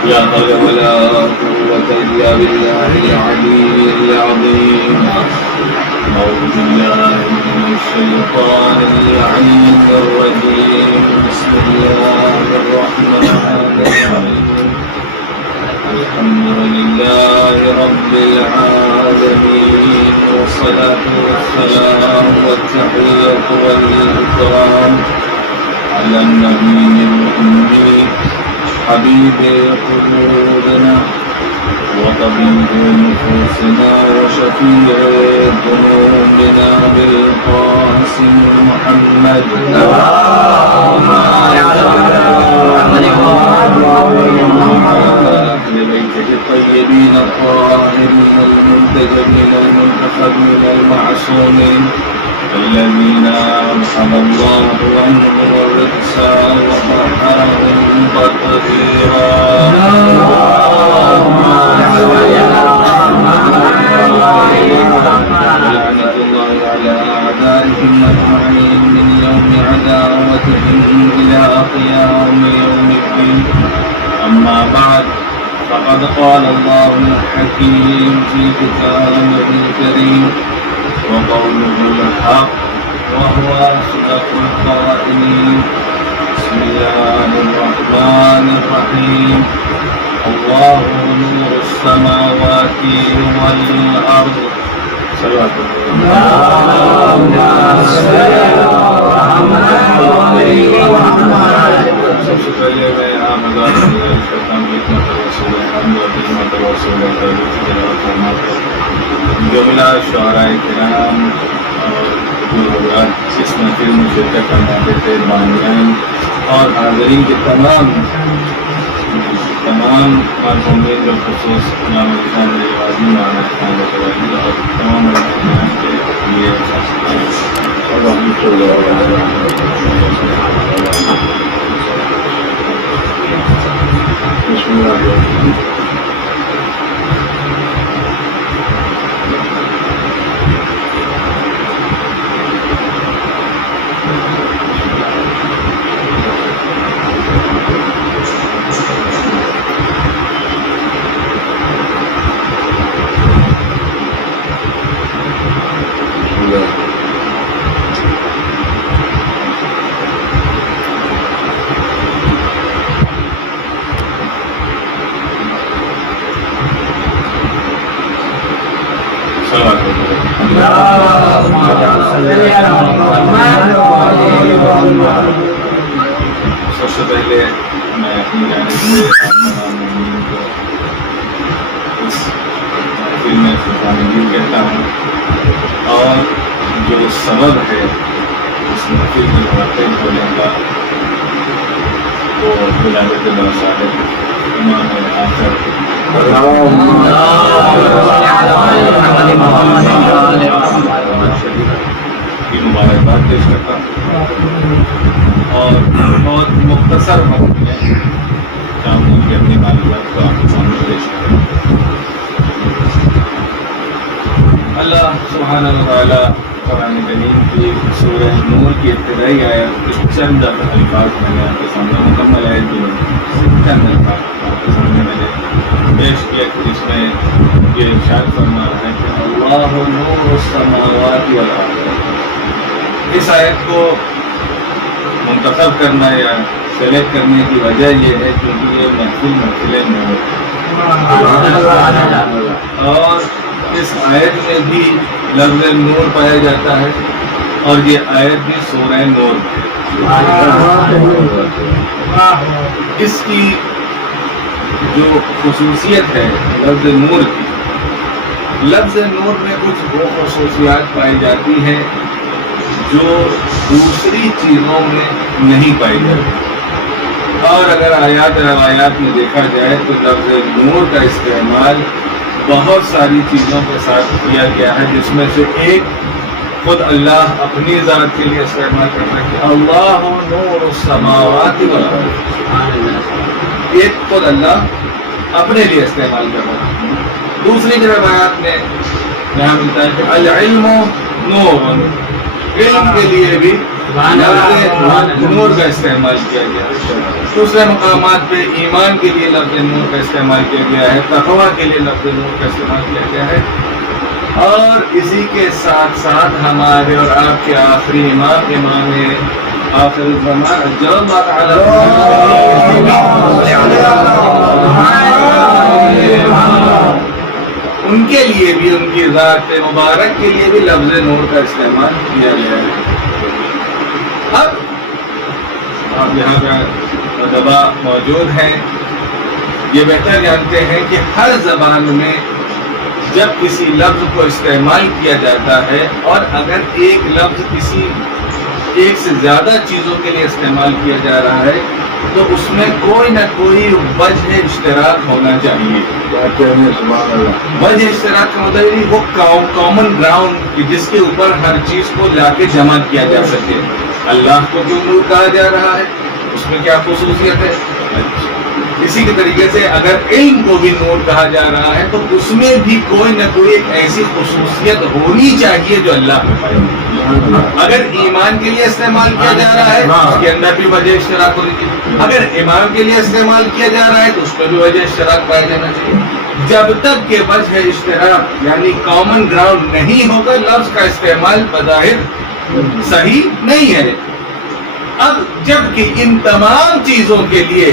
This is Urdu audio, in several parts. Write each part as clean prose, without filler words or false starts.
لا حول ولا قوة إلا بالله العلي العظيم. أعوذ بالله من الشيطان اللعين الرجيم. بسم الله الرحمن الرحيم. الحمد لله رب العالمين، والصلاة والسلام والتحية والإكرام على النبي الأمي حبيب قلوبنا وطبيب نفوسنا وشفيع ذنوبنا بالقاسم محمد. أهل بيته الطيبين الطاهرين المنتجبين المنتخبين المعصومين الذين أرحم الله عنهم الرجس وطهرهم تطهيرا. لعنة الله على أعدائهم أجمعين من يوم عداوتهم إلى قيام يوم الدين. أما بعد، فقد قال الله الحكيم في كتابه الكريم وقوله الحق وهو أصدق القائلين. بسم الله الرحمن الرحيم. الله نور السماوات والأرض. صلوات سب سے پہلے میں آمدار کرتا ہوں جو ملا شعراء کرام اور جو حضرات اس محفل میں شرکت کرنا دیتے بانیان اور حاضرین کے تمام مرحومین بالخصوص امام خان نوازی مولانا خان نوازی اور تمام مرحومین کے لیے بسم اللہ الرحمن سب سے پہلے میں اپنی جانب سے اس محفل میں خوشامدید کہتا ہوں، اور جو سبب ہے اس محفل کی مرتب ہونے کا وہ ولادت باصالح امام آخر کی مبارکباد پیش کرتا ہوں، اور بہت مختصر وقت میں چاہوں کہ اپنی معلومات کو آپ کے سامنے پیش کریں۔ اللہ سبحانہ وتعالیٰ قرآن کریم کی سورہ نور کی ابتدائی آیت کے چند الفاظ میں نے آپ کے سامنے مکمل آیت جو چند الفاظ آپ کے سامنے میں نے پیش کیا کہ اس میں یہ ارشاد فرما رہا ہے کہ اللہ نور السماوات والارض۔ اس آیت کو منتخب کرنا یا سلیکٹ کرنے کی وجہ یہ ہے کیونکہ یہ محفل نور اور اس آیت میں بھی لفظ نور پایا جاتا ہے، اور یہ آیت بھی سورہ نور ہے۔ اس کی جو خصوصیت ہے لفظ نور کی، لفظ نور میں کچھ وہ خصوصیات پائی جاتی ہیں جو دوسری چیزوں میں نہیں پائی جاتی، اور اگر آیات روایات میں دیکھا جائے تو لفظ نور کا استعمال بہت ساری چیزوں کے ساتھ کیا گیا ہے، جس میں سے ایک خود اللہ اپنی ذات کے لیے استعمال کرتا ہے کہ اللہ نور السماوات والارض، ایک خود اللہ اپنے لیے استعمال کر رہا ہے۔ دوسری روایات میں یہاں ملتا ہے کہ العلم نور، علم کے لیے بھی لفظ نور کا استعمال کیا گیا ہے. دوسرے مقامات پہ ایمان کے لیے لفظ نور کا استعمال کیا گیا ہے, تقویٰ کے لیے لفظ نور کا استعمال کیا گیا ہے. اور اسی کے ساتھ ساتھ ہمارے اور آپ کے آخری امام آخر الزمان جو اللہ تعالیٰ ان کے لیے بھی, ان کی ذات مبارک کے لیے بھی لفظ نور کا استعمال کیا گیا ہے. اب آپ یہاں کا ادبا موجود ہیں, یہ بہتر جانتے ہیں کہ ہر زبان میں جب کسی لفظ کو استعمال کیا جاتا ہے اور اگر ایک لفظ کسی ایک سے زیادہ چیزوں کے لیے استعمال کیا جا رہا ہے تو اس میں کوئی نہ کوئی وجہ اشتراک ہونا چاہیے. وجہ اشتراک کا مطلب وہ کامن گراؤنڈ جس کے اوپر ہر چیز کو لا کے جمع کیا جا سکے. اللہ کو کیوں نور کہا جا رہا ہے, اس میں کیا خصوصیت ہے؟ اسی کے طریقے سے اگر علم کو بھی نور کہا جا رہا ہے تو اس میں بھی کوئی نہ کوئی ایک ایسی خصوصیت ہونی چاہیے جو اللہ میں پائے. اگر ایمان کے لیے استعمال کیا جا رہا ہے اس کے اندر بھی وجہ اشتراک ہونی چاہیے. اگر ایمان کے لیے استعمال کیا جا رہا ہے تو اس میں بھی وجہ اشتراک پایا جانا چاہیے. جب تک کہ وجہ اشتراک یعنی کامن گراؤنڈ نہیں ہوگا لفظ کا استعمال بظاہر صحیح نہیں ہے. اب جب کہ ان تمام چیزوں کے لیے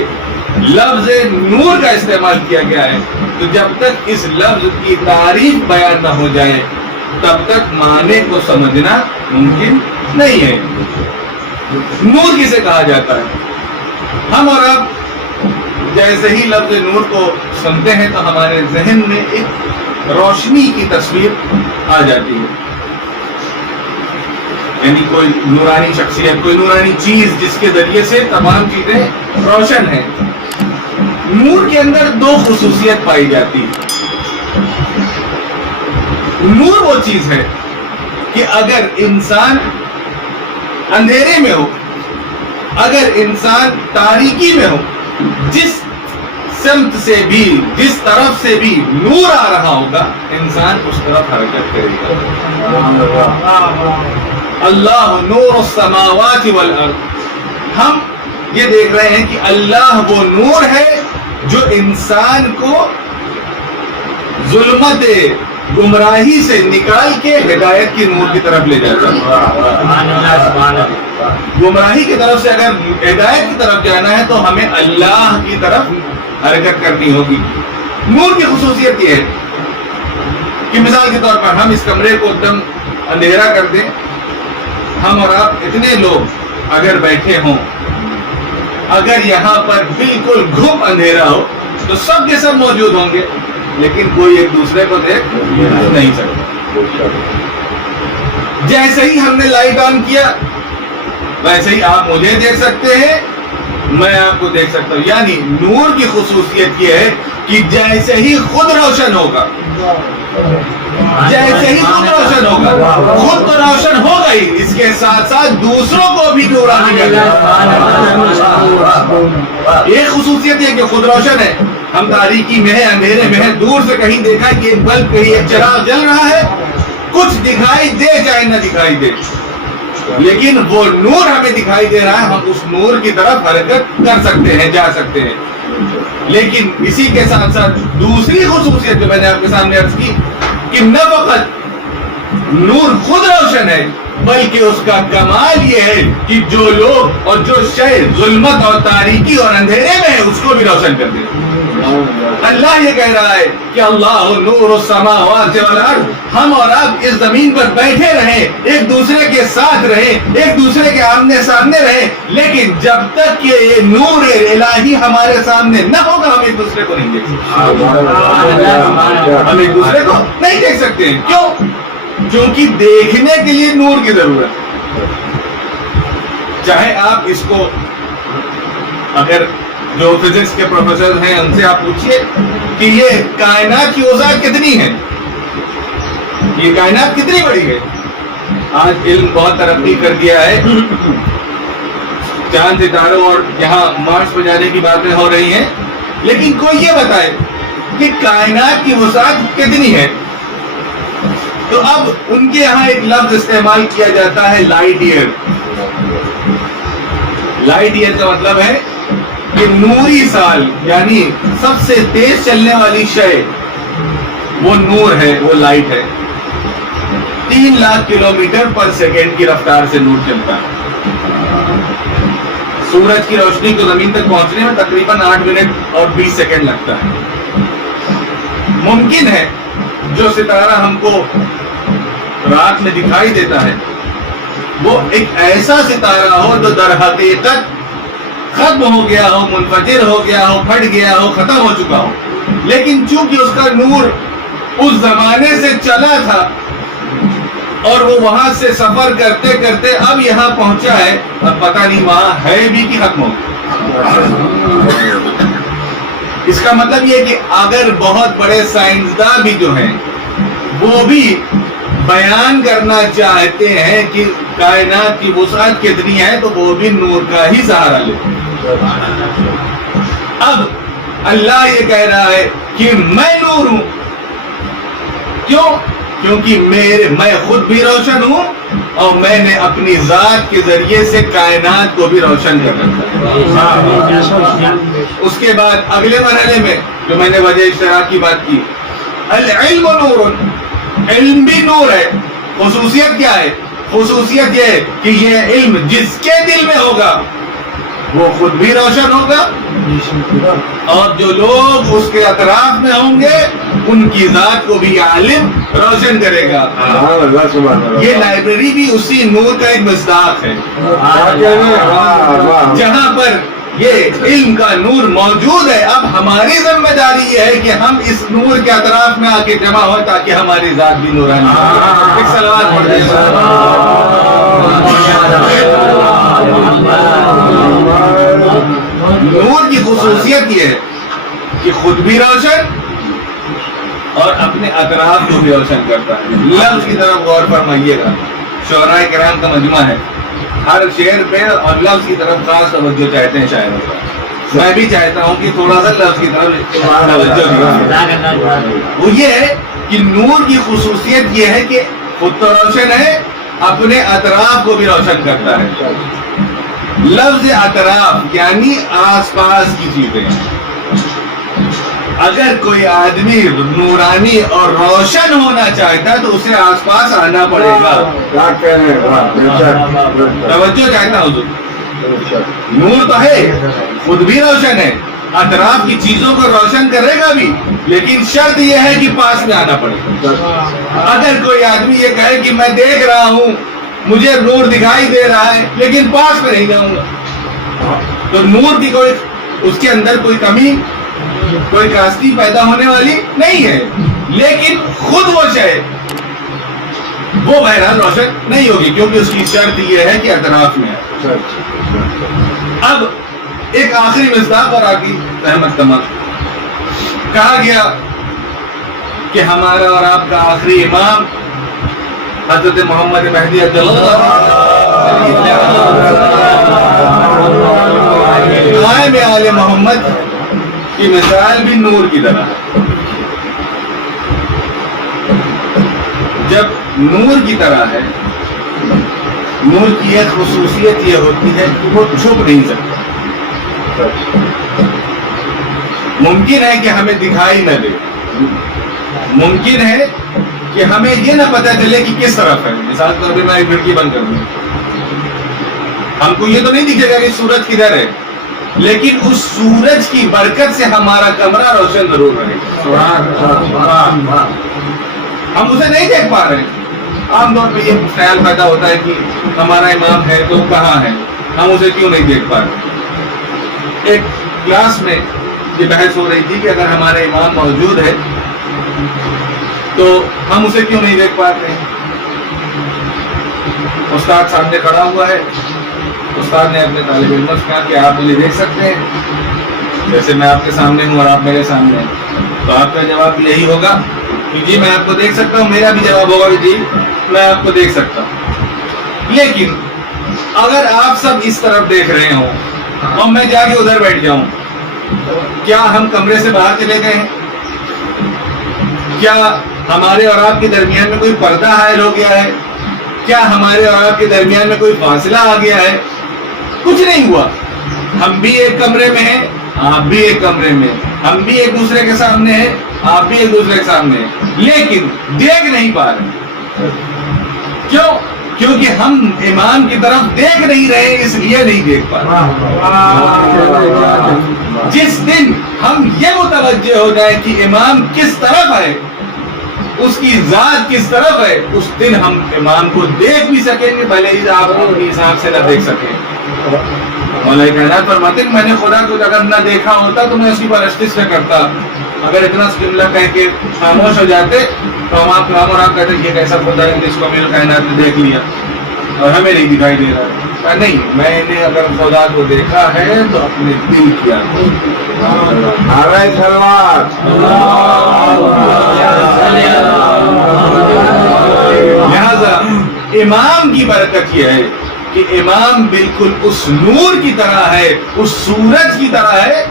لفظ نور کا استعمال کیا گیا ہے تو جب تک اس لفظ کی تعریف بیان نہ ہو جائے تب تک معنی کو سمجھنا ممکن نہیں ہے. نور کسے کہا جاتا ہے؟ ہم اور آپ جیسے ہی لفظ نور کو سنتے ہیں تو ہمارے ذہن میں ایک روشنی کی تصویر آ جاتی ہے, یعنی کوئی نورانی شخصیت, کوئی نورانی چیز جس کے ذریعے سے تمام چیزیں روشن ہیں. نور کے اندر دو خصوصیت پائی جاتی ہے. نور وہ چیز ہے کہ اگر انسان اندھیرے میں ہو, اگر انسان تاریکی میں ہو, جس سمت سے بھی جس طرف سے بھی نور آ رہا ہوگا انسان اس طرف حرکت کرے گا. اللہ نور السماوات والارض. ہم یہ دیکھ رہے ہیں کہ اللہ وہ نور ہے جو انسان کو ظلمت گمراہی سے نکال کے ہدایت کی نور کی طرف لے جاتا ہے. گمراہی کی طرف سے اگر ہدایت کی طرف جانا ہے تو ہمیں اللہ کی طرف حرکت کرنی ہوگی. نور کی خصوصیت یہ ہے کہ مثال کے طور پر ہم اس کمرے کو ایک دم اندھیرا کر دیں, ہم اور آپ اتنے لوگ اگر بیٹھے ہوں, اگر یہاں پر بالکل گھپ اندھیرا ہو تو سب کے سب موجود ہوں گے لیکن کوئی ایک دوسرے کو دیکھ نہیں سکتا. جیسے ہی ہم نے لائٹ آن کیا ویسے ہی آپ مجھے دیکھ سکتے ہیں, میں آپ کو دیکھ سکتا ہوں. یعنی نور کی خصوصیت یہ ہے کہ جیسے ہی خود روشن ہوگا, جیسے ہی خود روشن ہوگا, خود تو روشن ہوگا ہی, اس کے ساتھ ساتھ دوسروں کو بھی نورانی کرے گا. ایک خصوصیت یہ کہ خود روشن ہے, ہم تاریکی میں ہے, اندھیرے میں ہے, دور سے کہیں دیکھا کہ ایک بلب کہیں ایک چراغ جل رہا ہے, کچھ دکھائی دے چاہے نہ دکھائی دے, لیکن وہ نور ہمیں دکھائی دے رہا ہے, ہم اس نور کی طرف حرکت کر سکتے ہیں, جا سکتے ہیں. لیکن اسی کے ساتھ ساتھ دوسری خصوصیت جو میں نے آپ کے سامنے عرض کی کہ نہ فقط نور خود روشن ہے بلکہ اس کا کمال یہ ہے کہ جو لوگ اور جو شے ظلمت اور تاریکی اور اندھیرے میں ہے اس کو بھی روشن کر دے. اللہ یہ کہہ رہا ہے کہ اللہ نور السماوات والارض. ہم اور آپ اس زمین پر بیٹھے رہیں, ایک دوسرے کے ساتھ رہیں, ایک دوسرے کے آمنے سامنے رہیں, لیکن جب تک کہ یہ نور الہی ہمارے سامنے نہ ہوگا ہم ایک دوسرے کو نہیں دیکھ سکتے. ہم ایک دوسرے کو نہیں دیکھ سکتے. کیوں؟ کیونکہ دیکھنے کے لیے نور کی ضرورت ہے. چاہے آپ اس کو اگر جو فزکس کے پروفیسر ہیں ان سے آپ پوچھئے کہ یہ کائنات کی اوساع کتنی ہے, یہ کائنات کتنی بڑی ہے. آج علم بہت ترقی کر گیا ہے, چاند ستاروں اور یہاں مارس پہ جانے کی باتیں ہو رہی ہیں, لیکن کوئی یہ بتائے کہ کائنات کی وسعت کتنی ہے. تو اب ان کے یہاں ایک لفظ استعمال کیا جاتا ہے لائٹ ایئر. لائٹ ایئر کا مطلب ہے کہ نوری سال، یعنی سب سے تیز چلنے والی شے وہ نور ہے، وہ لائٹ ہے۔ 3 لاکھ کلومیٹر پر سیکنڈ کی رفتار سے نور چلتا ہے۔ سورج کی روشنی کو زمین تک پہنچنے میں تقریباً 8 منٹ اور 20 سیکنڈ لگتا ہے۔ ممکن ہے جو ستارہ ہم کو رات میں دکھائی دیتا ہے وہ ایک ایسا ستارہ ہو جو در حقیقت ختم ہو گیا ہو، منفجر ہو گیا ہو، پھٹ گیا ہو، ختم ہو چکا ہو، لیکن چونکہ اس کا نور اس زمانے سے چلا تھا اور وہ وہاں سے سفر کرتے کرتے اب یہاں پہنچا ہے، اب پتہ نہیں وہاں ہے بھی کہ ختم ہو گیا۔ اس کا مطلب یہ کہ اگر بہت بڑے سائنسداں بھی جو ہیں وہ بھی بیان کرنا چاہتے ہیں کہ کائنات کی وسعت کتنی ہے تو وہ بھی نور کا ہی سہارا لیتے ہیں۔ اب اللہ یہ کہہ رہا ہے کہ میں نور ہوں، کیوں؟ کیونکہ میں خود بھی روشن ہوں اور میں نے اپنی ذات کے ذریعے سے کائنات کو بھی روشن کر رکھا ہے۔ اس کے بعد اگلے مرحلے میں جو میں نے وجہ اشتراک کی بات کی، العلم نور، علم بھی نور ہے۔ خصوصیت کیا ہے؟ خصوصیت یہ ہے کہ یہ علم جس کے دل میں ہوگا وہ خود بھی روشن ہوگا اور جو لوگ اس کے اطراف میں ہوں گے ان کی ذات کو بھی عالم روشن کرے گا۔ یہ لائبریری بھی اسی نور کا ایک مصداق ہے۔ جہاں پر یہ علم کا نور موجود ہے، اب ہماری ذمہ داری یہ ہے کہ ہم اس نور کے اطراف میں آ کے جمع ہو تاکہ ہماری ذات بھی نورانی ہو۔ ایک صلوات پڑھ دیجیے۔ نور کی خصوصیت یہ ہے کہ خود بھی روشن اور اپنے اطراف کو بھی روشن کرتا ہے۔ لفظ کی طرف غور فرمائیے گا، شعراء کرام کا مجمع ہے، ہر شعر پہ اور لفظ کی طرف خاص توجہ چاہتے ہیں شاعروں کا۔ میں بھی چاہتا ہوں کہ تھوڑا سا لفظ کی طرف توجہ دیں۔ وہ یہ ہے کہ نور کی خصوصیت یہ ہے کہ خود تو روشن ہے، اپنے اطراف کو بھی روشن کرتا ہے۔ لفظ اطراف یعنی آس پاس کی چیزیں۔ اگر کوئی آدمی نورانی اور روشن ہونا چاہتا ہے تو اسے آس پاس آنا پڑے گا۔ توجہ چاہتا ہوں، نور تو ہے، خود بھی روشن ہے، اطراف کی چیزوں کو روشن کرے گا بھی، لیکن شرط یہ ہے کہ پاس میں آنا پڑے گا۔ اگر کوئی آدمی یہ کہے کہ میں دیکھ رہا ہوں، مجھے نور دکھائی دے رہا ہے لیکن پاس میں نہیں جاؤں گا، تو نور کی کوئی اس کے اندر کوئی کمی، کوئی کاستی پیدا ہونے والی نہیں ہے، لیکن خود وہ شے وہ بہرحال روشن نہیں ہوگی کیونکہ اس کی شرط یہ ہے کہ اطراف میں ہے۔ اب ایک آخری مصداق اور آخری احمد کمال کہا گیا کہ ہمارا اور آپ کا آخری امام حضرت محمد مہدی قائم آل محمد کی مثال بھی نور کی طرح ہے۔ جب نور کی طرح ہے، نور کی ایک خصوصیت یہ ہوتی ہے کہ وہ چھپ نہیں سکتا۔ ممکن ہے کہ ہمیں دکھائی نہ دے، ممکن ہے کہ ہمیں یہ نہ پتہ چلے کہ کس طرف ہے۔ مثال طور پہ میں ایک کھڑکی بند کر دوں، ہم کو یہ تو نہیں دکھے گا کہ سورج کدھر ہے، لیکن اس سورج کی برکت سے ہمارا کمرہ روشن ضرور رہے گا۔ ہم اسے نہیں دیکھ پا رہے ہیں۔ عام طور پہ یہ خیال پیدا ہوتا ہے کہ ہمارا امام ہے تو کہاں ہے، ہم اسے کیوں نہیں دیکھ پا رہے۔ ایک کلاس میں یہ بحث ہو رہی تھی کہ اگر ہمارا امام موجود ہے تو ہم اسے کیوں نہیں دیکھ پاتے ہیں۔ استاد سامنے کھڑا ہوا ہے، استاد نے اپنے طالب علموں سے کہا کہ آپ مجھے دیکھ سکتے ہیں جیسے میں آپ کے سامنے ہوں اور آپ میرے سامنے ہیں، تو آپ کا جواب یہی ہوگا کہ جی میں آپ کو دیکھ سکتا ہوں۔ میرا بھی جواب ہوگا کہ جی میں آپ کو دیکھ سکتا ہوں۔ لیکن اگر آپ سب اس طرف دیکھ رہے ہوں اور میں جا کے ادھر بیٹھ جاؤں، کیا ہم کمرے سے باہر چلے گئے ہیں؟ کیا ہمارے اور آپ کے درمیان میں کوئی پردہ حائل ہو گیا ہے؟ کیا ہمارے اور آپ کے درمیان میں کوئی فاصلہ آ گیا ہے؟ کچھ نہیں ہوا. ہم بھی ایک کمرے میں ہیں, آپ بھی ایک کمرے میں, ہم بھی ایک دوسرے کے سامنے ہیں, آپ بھی ایک دوسرے کے سامنے ہیں, لیکن دیکھ نہیں پا رہے. کیوں؟ کیونکہ ہم امام کی طرف دیکھ نہیں رہے, اس لیے نہیں دیکھ پا رہے. جس دن ہم یہ متوجہ ہو جائے کہ امام کس طرف ہے, اس کی ذات کس طرف ہے, اس دن ہم امام کو دیکھ بھی سکیں گے, بھلے ہی آپ اپنے حساب سے نہ دیکھ سکیں. مولا کائنات فرماتے ہیں میں نے خدا کو اگر نہ دیکھا ہوتا تو میں اس کی پرستش نہ کرتا. اگر اتنا جملہ کہہ کے خاموش ہو جاتے تو ہم آپ کام اور آپ کہتے یہ کیسا خدا ہے جس کو میرے کائنات نے دیکھ لیا اور ہمیں نہیں دکھائی دے رہا. نہیں, میں نے اگر خدا کو دیکھا ہے تو اپنے دل کیا. لہذا امام کی برکت یہ ہے کہ امام بالکل اس نور کی طرح ہے, اس سورج کی طرح ہے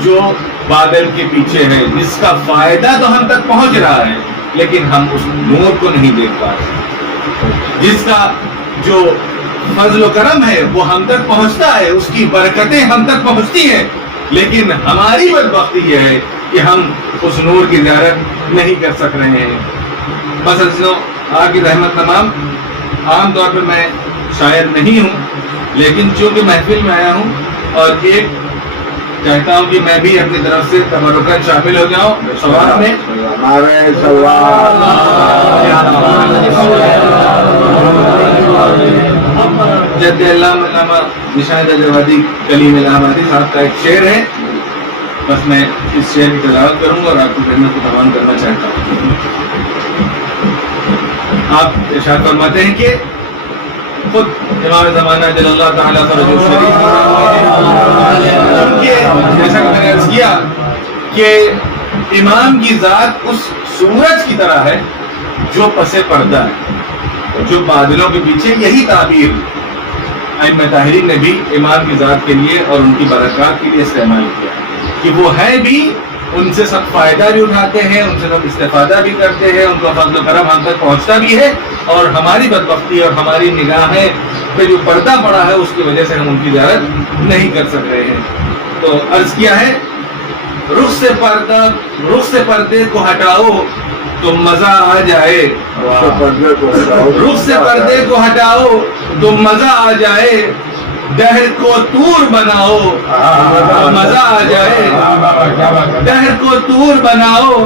جو بادل کے پیچھے ہے, جس کا فائدہ تو ہم تک پہنچ رہا ہے لیکن ہم اس نور کو نہیں دیکھ پا رہے. جس کا جو فضل و کرم ہے وہ ہم تک پہنچتا ہے, اس کی برکتیں ہم تک پہنچتی ہیں, لیکن ہماری بدبختی یہ ہے کہ ہم اس نور کی زیارت نہیں کر سک رہے ہیں. بس عزیزوں, آپ کی رحمت تمام. عام طور پر میں شاعر نہیں ہوں, لیکن چونکہ محفل میں آیا ہوں اور ایک چاہتا ہوں کہ میں بھی اپنی طرف سے تبرکن شامل ہو جاؤں ثواب میں. جد علامہ نشان جوادی کلیم الہ آبادی صاحب کا ایک شعر ہے, بس میں اس شعر کی تلاوت کروں گا اور آپ کی خدمت کو تمام کرنا چاہتا ہوں. آپ ارشاد فرماتے ہیں کہ خود امام زمانہ جل اللہ تعالیٰ فرجہ الشریف جیسا کہ میں نے عرض کیا کہ امام کی ذات اس سورج کی طرح ہے جو پس پردہ ہے, جو بادلوں کے پیچھے. یہی تعبیر ائمہ طاہرین نے بھی امام کی ذات کے لیے اور ان کی برکات کے لیے استعمال کیا کہ وہ ہے بھی, ان سے سب فائدہ بھی اٹھاتے ہیں, ان سے سب استفادہ بھی کرتے ہیں, ان کا فضل و کرم ہم تک پہنچتا بھی ہے, اور ہماری بدبختی اور ہماری نگاہیں پہ جو پردہ پڑا ہے اس کی وجہ سے ہم ان کی زیارت نہیں کر سک رہے ہیں. تو عرض کیا ہے, رخ سے پردے کو ہٹاؤ تو مزہ آ جائے, رخ سے پردے کو ہٹاؤ تو مزہ آ جائے, دہر کو طور بناؤ تو مزہ آ جائے, دہر کو طور بناؤ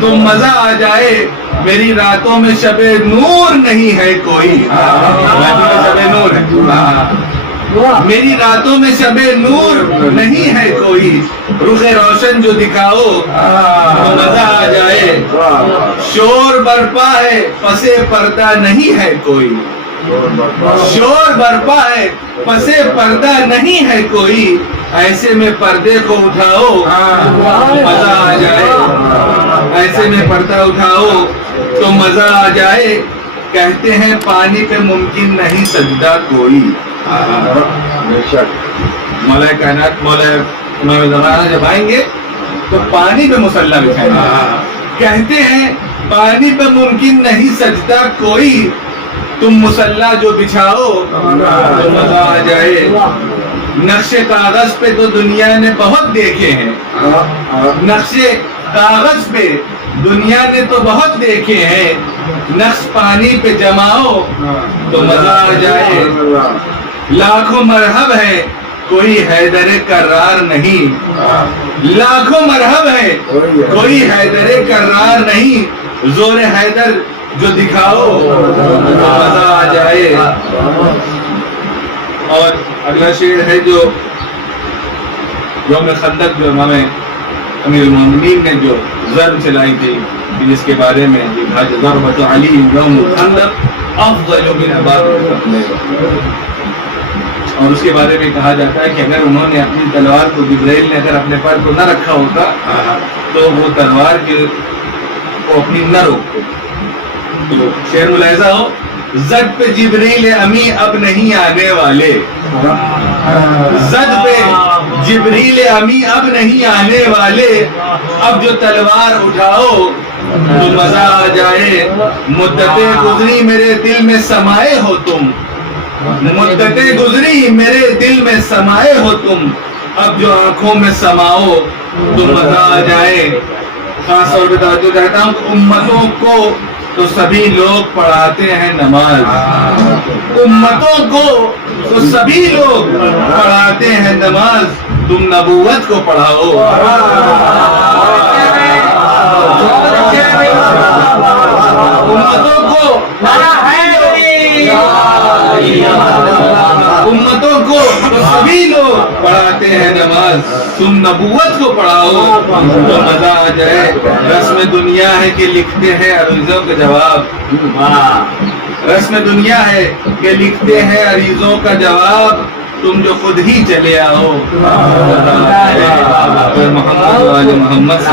تو مزہ آ جائے, میری راتوں میں شب نور نہیں ہے کوئی, شب نور ہے, میری راتوں میں شب نور نہیں ہے کوئی, رخ روشن جو دکھاؤ تو مزہ آ جائے, شور برپا ہے پس پردہ نہیں ہے کوئی, شور برپا ہے پس پردہ نہیں ہے کوئی, ایسے میں پردے کو اٹھاؤ مزہ آ جائے, ایسے میں پردہ اٹھاؤ تو مزہ آ جائے, کہتے ہیں پانی پہ ممکن نہیں سجدہ کوئی. مولا کائنات مولا امام زمانہ جب آئیں گے تو پانی پہ مصلی بچھائیں گے, کہتے ہیں پانی پہ ممکن نہیں سجدہ کوئی, تم مصلی جو بچھاؤ تو مزہ آ جائے. نقش کاغذ پہ تو دنیا نے بہت دیکھے ہیں, نقش کاغذ پہ دنیا نے تو بہت دیکھے ہیں, نقش پانی پہ جماؤ تو مزہ آ جائے. لاکھوں مرحب ہے کوئی حیدر کرار نہیں, لاکھوں مرحب ہے کوئی حیدر کرار نہیں, زور حیدر جو دکھاؤ تو مزہ آ جائے. اور اگلا شعر ہے جو یوم خندق جو امام امیر المومنین نے جو ضرب چلائی تھی, جس کے بارے میں لکھا ضربۃ علی یوم الخندق افضل من عبادۃ, اور اس کے بارے میں کہا جاتا ہے کہ اگر انہوں نے اپنی تلوار کو, جبرائیل نے اگر اپنے پر کو نہ رکھا ہوتا تو وہ تلوار کو اپنی نہ روکتے. شعر ملاحظہ ہو, زد پہ جبریل امی اب نہیں آنے والے, زد پہ جبریل امی اب نہیں آنے والے, اب جو تلوار اٹھاؤ تو مزہ آ جائے. مدتیں گزری میرے دل میں سمائے ہو تم, مدتیں گزری میرے دل میں سمائے ہو تم، اب جو آنکھوں میں سماؤ تو مزہ آ جائے۔ خاص طور پہ توجہ چاہتا ہوں کہ امتوں کو تو سبھی لوگ پڑھاتے ہیں نماز، امتوں کو تو سبھی لوگ پڑھاتے ہیں نماز، تم نبوت کو پڑھاؤ۔ امتوں کو تو سبھی لوگ پڑھاتے ہیں نماز، تم نبوت کو پڑھاؤ تو مزہ آ جائے۔ رسم دنیا ہے کہ لکھتے ہیں عریضوں کا جواب، رسم دنیا ہے کہ لکھتے ہیں عریضوں کا جواب، تم جو خود ہی چلے آؤ۔ محمد